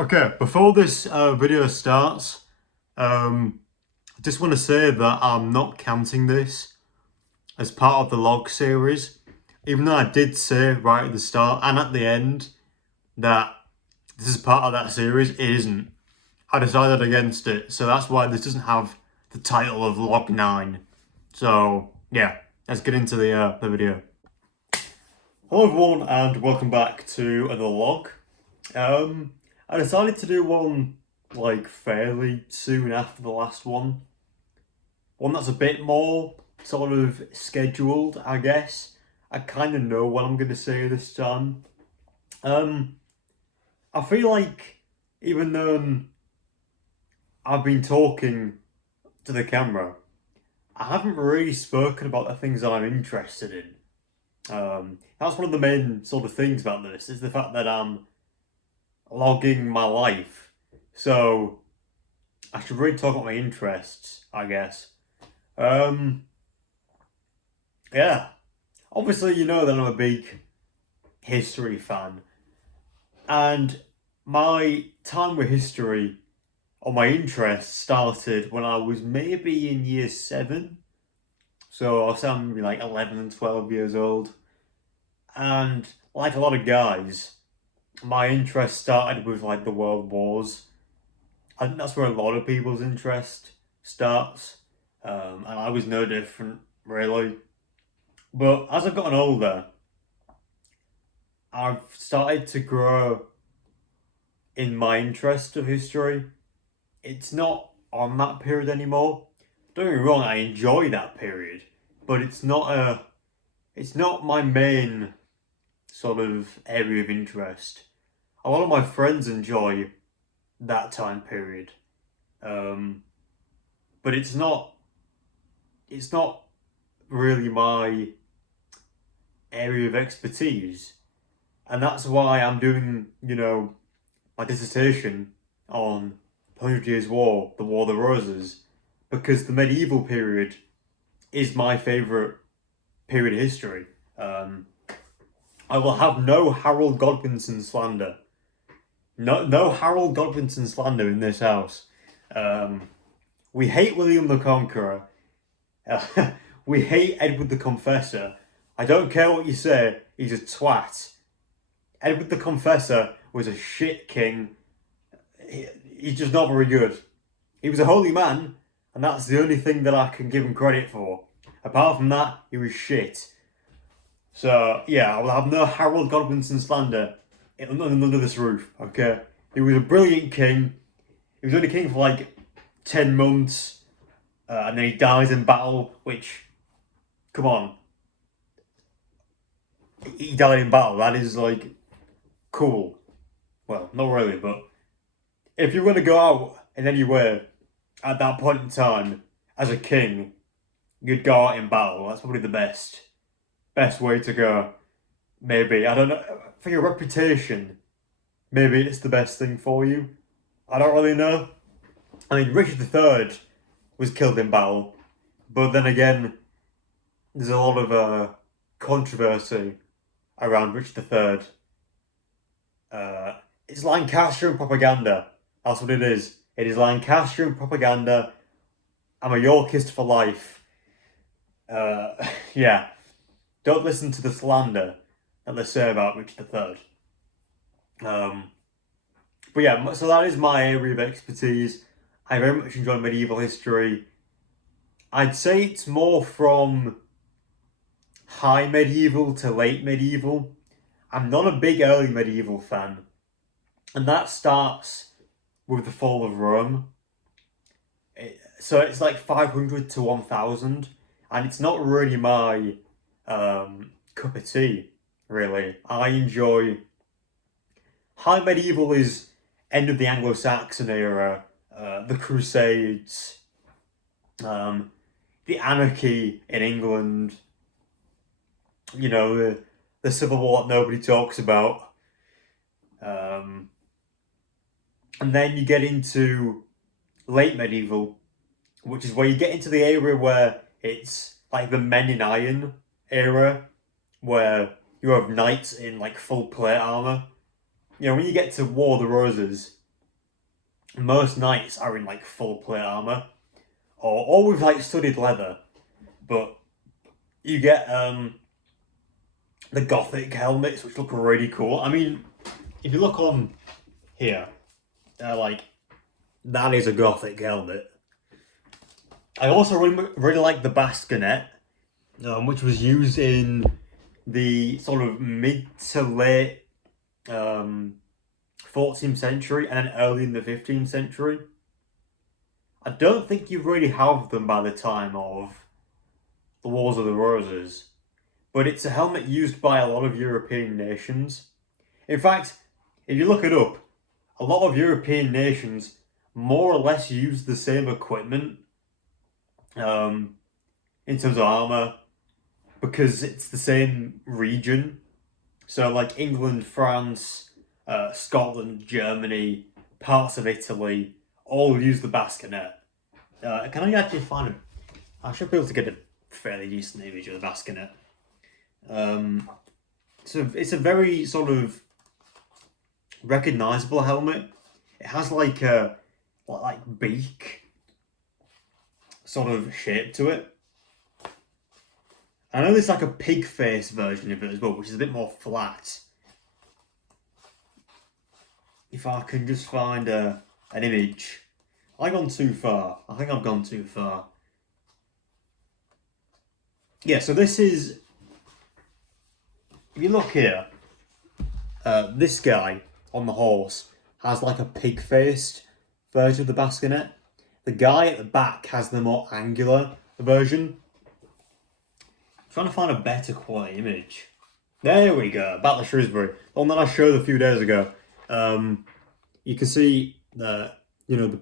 Okay, before this video starts, I just want to say that I'm not counting this as part of the log series, even though I did say right at the start and at the end that this is part of that series. It isn't. I decided against it, so that's why this doesn't have the title of Log 9. So, yeah, let's get into the video. Hello everyone and welcome back to another log. I decided to do one like fairly soon after the last one. One that's a bit more sort of scheduled, I guess. I kind of know what I'm going to say this time. I feel like even though I've been talking to the camera, I haven't really spoken about the things that I'm interested in. That's one of the main sort of things about this, is the fact that I'm logging my life. So I should really talk about my interests, I guess. Yeah. Obviously, you know that I'm a big history fan. And my time with history, or my interest, started when I was maybe in year 7. So I was maybe like 11 and 12 years old. And like a lot of guys, my interest started with like the World Wars. I think that's where a lot of people's interest starts. And I was no different, really. But as I've gotten older, I've started to grow in my interest of history. It's not on that period anymore. Don't get me wrong, I enjoy that period, but it's not my main sort of area of interest. A lot of my friends enjoy that time period, but it's not really my area of expertise, and that's why I'm doing my dissertation on the Hundred Years' War, the War of the Roses, because the medieval period is my favourite period of history. I will have no Harold Godwinson slander. No Harold Godwinson slander in this house. We hate William the Conqueror. We hate Edward the Confessor. I don't care what you say, he's a twat. Edward the Confessor was a shit king. He's just not very good. He was a holy man, and that's the only thing that I can give him credit for. Apart from that, he was shit. So, yeah, I will have no Harold Godwinson slander under this roof, okay? He was a brilliant king. He was only king for like 10 months, and then he dies in battle, which, come on. He died in battle, that is like, cool. Well, not really, but if you're going to go out in any way at that point in time as a king, you'd go out in battle. That's probably the best way to go. Maybe, I don't know, for your reputation, maybe it's the best thing for you. I don't really know. I mean, Richard III was killed in battle, but then again, there's a lot of controversy around Richard III. It's Lancastrian propaganda. That's what it is. It is Lancastrian propaganda. I'm a Yorkist for life. Yeah. Don't listen to the slander that they say about Richard III. But yeah, so that is my area of expertise. I very much enjoy medieval history. I'd say it's more from high medieval to late medieval. I'm not a big early medieval fan. And that starts with the fall of Rome. So it's like 500 to 1000. And it's not really my cup of tea, really. I enjoy... High medieval is end of the Anglo-Saxon era, the Crusades, the anarchy in England, the Civil War that nobody talks about. And then you get into late medieval, which is where you get into the area where it's like the Men in Iron era, where you have knights in like full plate armor. When you get to War of the Roses, most knights are in like full plate armor, or with like studded leather. But you get the gothic helmets, which look really cool. I mean, if you look on here, like that is a gothic helmet. I also really like the bascinet, which was used in the sort of mid to late 14th century and then early in the 15th century. I don't think you really have them by the time of the Wars of the Roses, but it's a helmet used by a lot of European nations. In fact, if you look it up, a lot of European nations more or less use the same equipment in terms of armor because it's the same region. So, like England, France, Scotland, Germany, parts of Italy all use the bascinet. Can I actually find it? I should be able to get a fairly decent image of the bascinet. So it's a very sort of recognizable helmet. It has like a beak sort of shape to it. I know there's like a pig face version of it as well, which is a bit more flat. If I can just find an image. I've gone too far. I think I've gone too far. Yeah, so this is... If you look here, this guy on the horse has like a pig-faced version of the bascinet. The guy at the back has the more angular version. I'm trying to find a better quality image. There we go, Battle of Shrewsbury. The one that I showed a few days ago. You can see the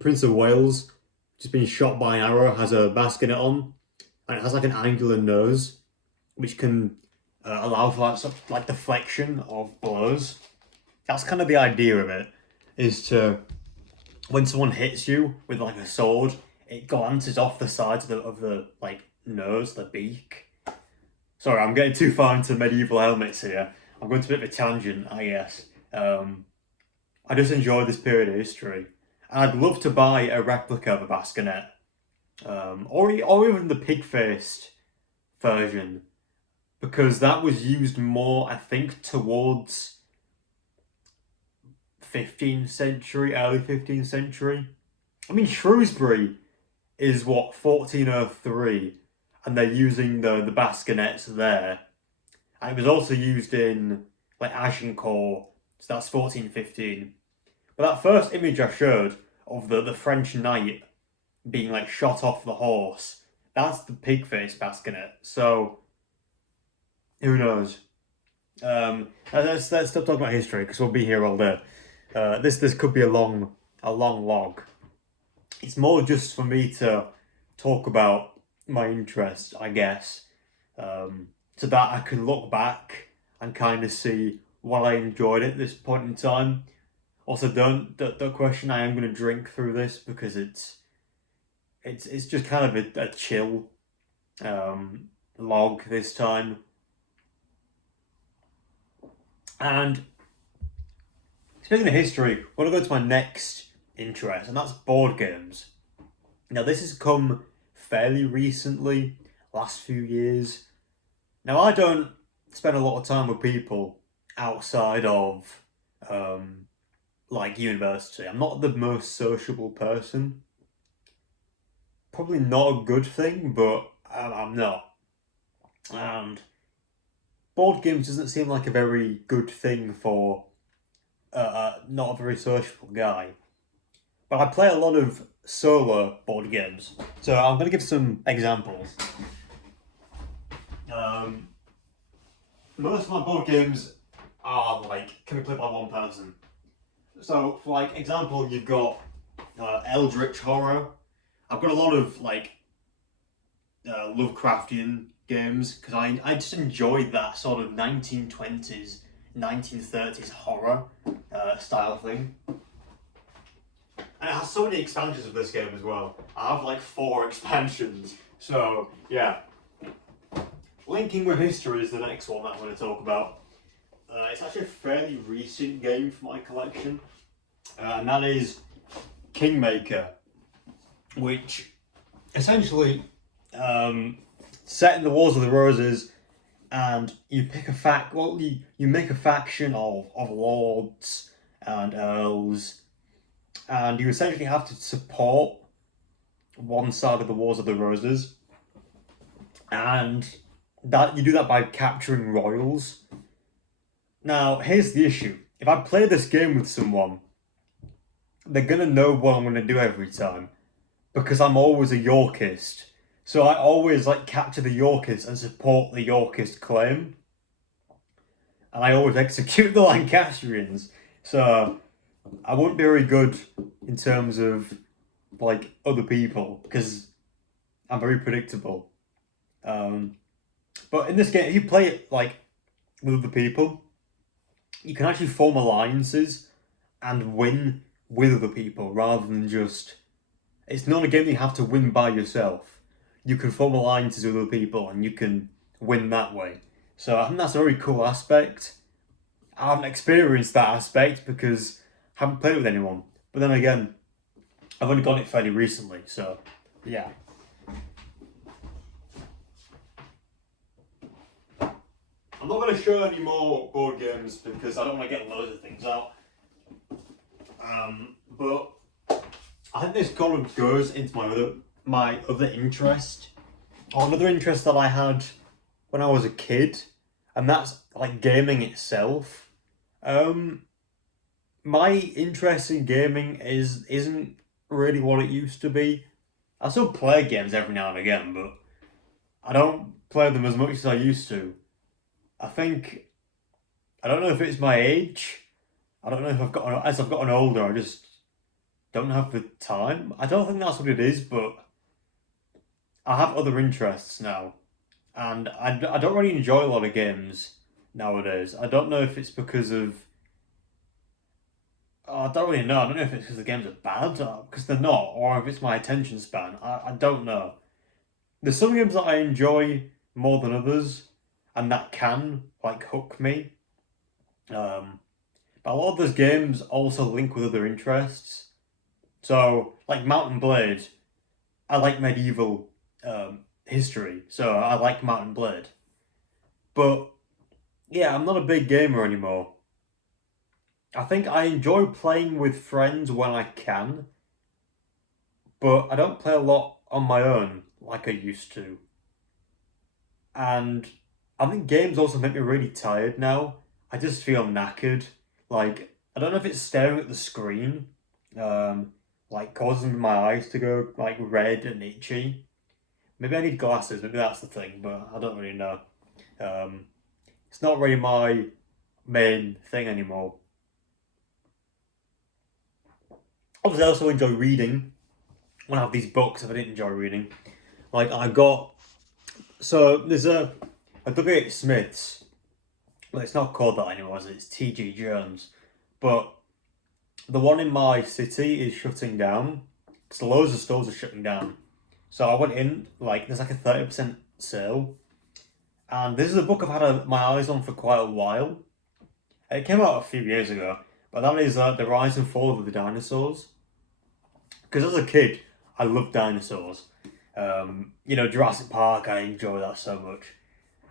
Prince of Wales just being shot by an arrow has a bascinet on, and it has like an angular nose, which can allow for like deflection of blows. That's kind of the idea of it, is to when someone hits you with like a sword, it glances off the sides of the like nose, the beak. Sorry, I'm getting too far into medieval helmets here. I'm going to a bit of a tangent, I guess. I just enjoy this period of history. And I'd love to buy a replica of a bascinet. Or even the pig-faced version. Because that was used more, I think, towards 15th century, early 15th century. I mean, Shrewsbury is what, 1403, and they're using the bascinets there. And it was also used in like Agincourt, so that's 1415. But that first image I showed of the French knight being like shot off the horse, that's the pig face bascinet. So who knows? Let's stop talking about history because we'll be here all day. This could be a long log. It's more just for me to talk about my interest, I guess, so that I can look back and kind of see what I enjoyed at this point in time. Also, don't question. I am going to drink through this because it's just kind of a chill log this time. And speaking of history, I'm going to go to my next interest, and that's board games. Now, this has come fairly recently, last few years. Now, I don't spend a lot of time with people outside of like university. I'm not the most sociable person. Probably not a good thing, but I'm not. And board games doesn't seem like a very good thing for not a very sociable guy. But I play a lot of solo board games. So I'm going to give some examples. Most of my board games are can be played by one person. So for example, you've got Eldritch Horror. I've got a lot of Lovecraftian games because I just enjoyed that sort of 1920s, 1930s horror style thing. And it has so many expansions of this game as well. I have 4 expansions. So yeah. Linking with history is the next one that I'm going to talk about. It's actually a fairly recent game for my collection. And that is Kingmaker, which essentially set in the Wars of the Roses, and you pick a you make a faction of lords and earls, and you essentially have to support one side of the Wars of the Roses, and that you do that by capturing royals. Now, here's the issue. If I play this game with someone, they're gonna know what I'm gonna do every time, because I'm always a Yorkist. So I always like capture the Yorkist and support the Yorkist claim. And I always execute the Lancastrians. So I wouldn't be very good in terms of like other people, because I'm very predictable. But in this game, if you play it like with other people, you can actually form alliances and win with other people rather than just. It's not a game that you have to win by yourself. You can form alliances with other people and you can win that way. So I think that's a very cool aspect. I haven't experienced that aspect because I haven't played it with anyone. But then again, I've only got it fairly recently, so yeah. I'm not going to show any more board games because I don't want to get loads of things out. But I think this column goes into my other interest, or another interest that I had when I was a kid, and that's like gaming itself. My interest in gaming isn't really what it used to be. I still play games every now and again, but I don't play them as much as I used to. I don't know if it's my age. I don't know if as I've gotten older, I just don't have the time. I don't think that's what it is, but I have other interests now, and I don't really enjoy a lot of games nowadays. I don't know if it's because of. I don't really know. I don't know if it's because the games are bad, because they're not, or if it's my attention span. I don't know. There's some games that I enjoy more than others, and that can like hook me. But a lot of those games also link with other interests. So, like Mountain Blade, I like medieval history, so I like Mountain Blade. But yeah, I'm not a big gamer anymore. I think I enjoy playing with friends when I can, but I don't play a lot on my own like I used to. And I think games also make me really tired now. I just feel knackered. Like, I don't know if it's staring at the screen, like causing my eyes to go like red and itchy. Maybe I need glasses, maybe that's the thing, but I don't really know. Um, it's not really my main thing anymore. Obviously, I also enjoy reading. When I have these books, if I didn't enjoy reading, like I got. So there's a W.H. Smith's. Well, it's not called that anymore. It's T.G. Jones, but the one in my city is shutting down. So loads of stores are shutting down. So I went in, like, there's like a 30% sale. And this is a book I've had my eyes on for quite a while. It came out a few years ago, but that is The Rise and Fall of the Dinosaurs. Because as a kid, I loved dinosaurs. Jurassic Park, I enjoy that so much.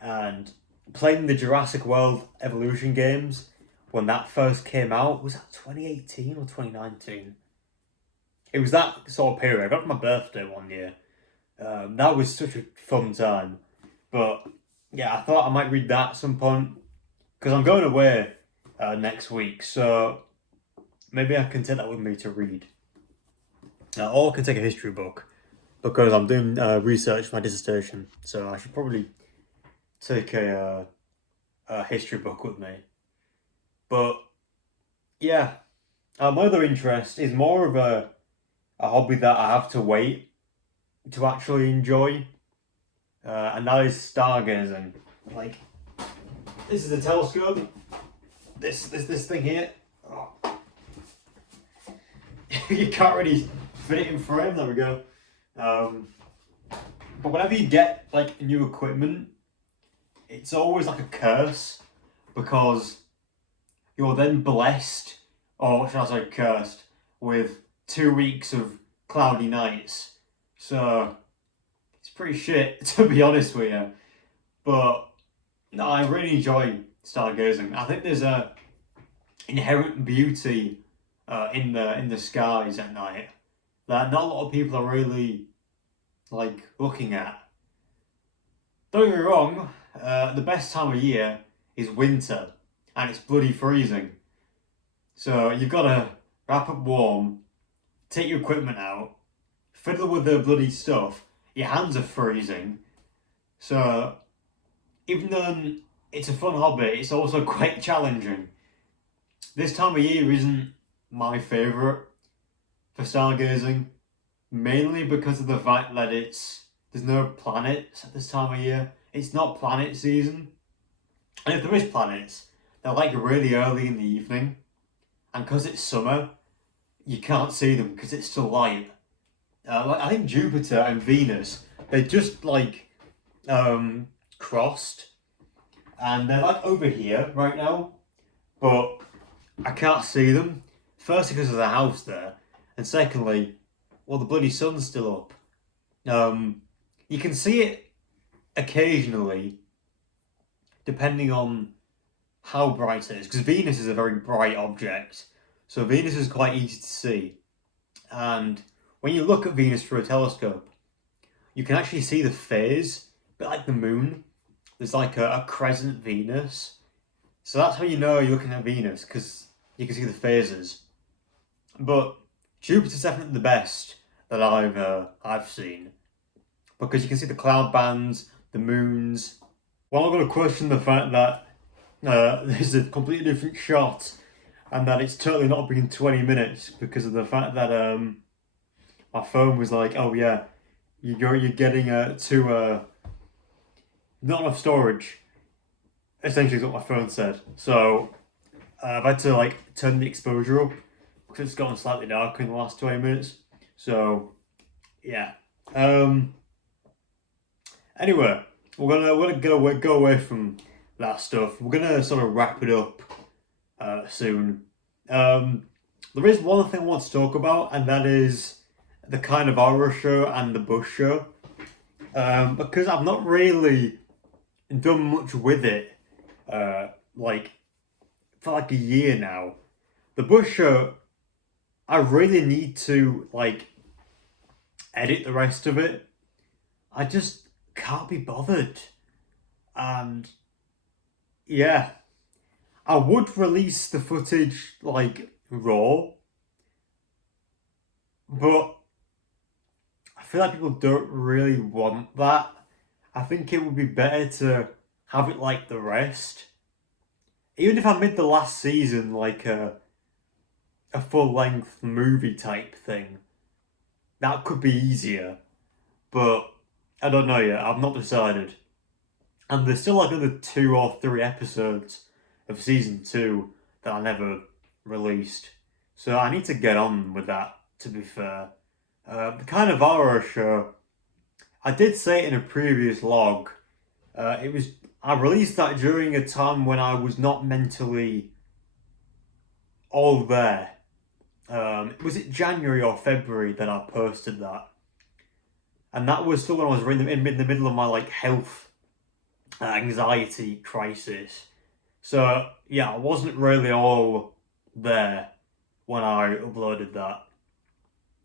And playing the Jurassic World Evolution games, when that first came out, was that 2018 or 2019? It was that sort of period. I got it for my birthday one year. That was such a fun time. But yeah, I thought I might read that at some point, because I'm going away next week, so maybe I can take that with me to read. Or I can take a history book, because I'm doing research for my dissertation, so I should probably take a history book with me. But yeah, my other interest is more of a hobby that I have to wait to actually enjoy, and that is stargazing. Like, this is a telescope. This thing here. Oh. You can't really fit it in frame. There we go. But whenever you get like new equipment, it's always like a curse, because you're then blessed, or should I say cursed, with 2 weeks of cloudy nights. So it's pretty shit, to be honest with you. But no, I really enjoy stargazing. I think there's a inherent beauty in the skies at night that not a lot of people are really like looking at. Don't get me wrong, the best time of year is winter, and it's bloody freezing. So you've got to wrap up warm, take your equipment out, fiddle with the bloody stuff. Your hands are freezing. So even though it's a fun hobby, it's also quite challenging. This time of year isn't my favourite for stargazing, mainly because of the fact that there's no planets at this time of year. It's not planet season. And if there is planets, they're like really early in the evening. And because it's summer, you can't see them because it's still light. Like I think Jupiter and Venus, they just like crossed, and they're like over here right now, but I can't see them. Firstly, because of the house there, and secondly, well, the bloody sun's still up. You can see it occasionally, depending on how bright it is, because Venus is a very bright object, so Venus is quite easy to see. And when you look at Venus through a telescope, you can actually see the phase, a bit like the moon. There's like a crescent Venus. So that's how you know you're looking at Venus, because you can see the phases. But Jupiter's definitely the best that I've seen, because you can see the cloud bands, the moons. Well, I'm going to question the fact that there's a completely different shot, and that it's totally not been 20 minutes because of the fact that my phone was like, oh yeah, you're getting not enough storage. Essentially, is what my phone said. So I've had to like turn the exposure up because it's gotten slightly darker in the last 20 minutes. So yeah. Anyway, we're gonna go away from that stuff. We're gonna sort of wrap it up soon. There is one thing I want to talk about, and that is the kind of horror show and the Bush show. Because I've not really done much with it, like for like a year now. The Bush show, I really need to like edit the rest of it. I just can't be bothered, and yeah, I would release the footage like raw, but I feel like people don't really want that. I think it would be better to have it like the rest. Even if I made the last season like a full length movie type thing, that could be easier. But I don't know yet. I've not decided. And there's still like another 2 or 3 episodes of season 2 that I never released. So I need to get on with that, to be fair. The kind of horror show, I did say it in a previous log. I released that during a time when I was not mentally all there. Was it January or February that I posted that? And that was still when I was in the middle of my like health anxiety crisis. So yeah, I wasn't really all there when I uploaded that.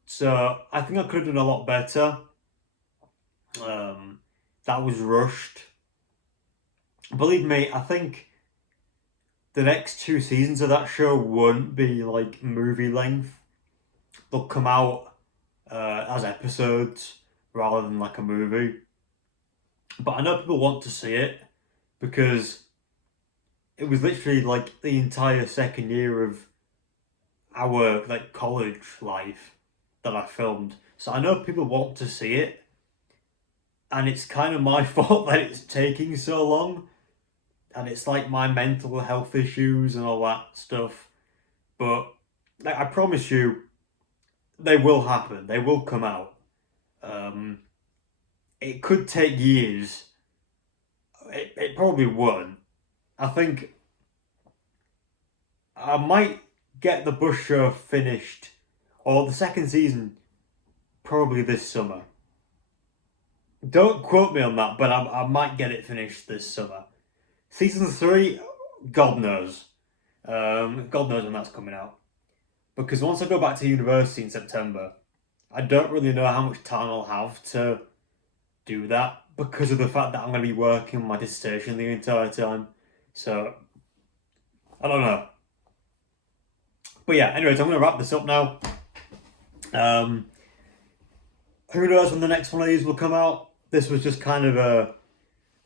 So I think I could have done a lot better. That was rushed. Believe me, I think the next 2 seasons of that show won't be like movie length. They'll come out as episodes rather than like a movie. But I know people want to see it because it was literally like the entire second year of our like college life that I filmed. So I know people want to see it, and it's kind of my fault that it's taking so long, and it's like my mental health issues and all that stuff. But like, I promise you, they will happen. They will come out. It could take years. It probably won't. I think I might get the Bush show finished or the second season probably this summer. Don't quote me on that, but I might get it finished this summer. Season 3, God knows. God knows when that's coming out. Because once I go back to university in September, I don't really know how much time I'll have to do that because of the fact that I'm going to be working on my dissertation the entire time. So, I don't know. But yeah, anyways, I'm going to wrap this up now. Who knows when the next one of these will come out? This was just kind of a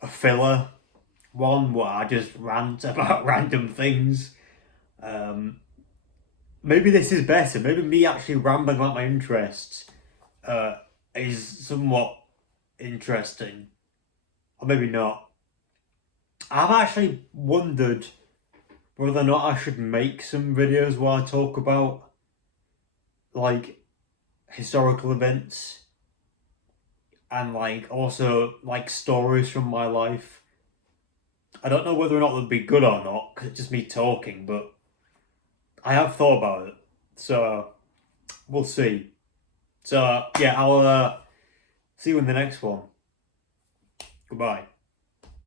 filler one where I just rant about random things. Maybe this is better. Maybe me actually rambling about my interests is somewhat interesting. Or maybe not. I've actually wondered whether or not I should make some videos where I talk about like historical events and like also like stories from my life. I don't know whether or not they'd be good or not because it's just me talking, but I have thought about it. So we'll see. So yeah, I'll see you in the next one. Goodbye.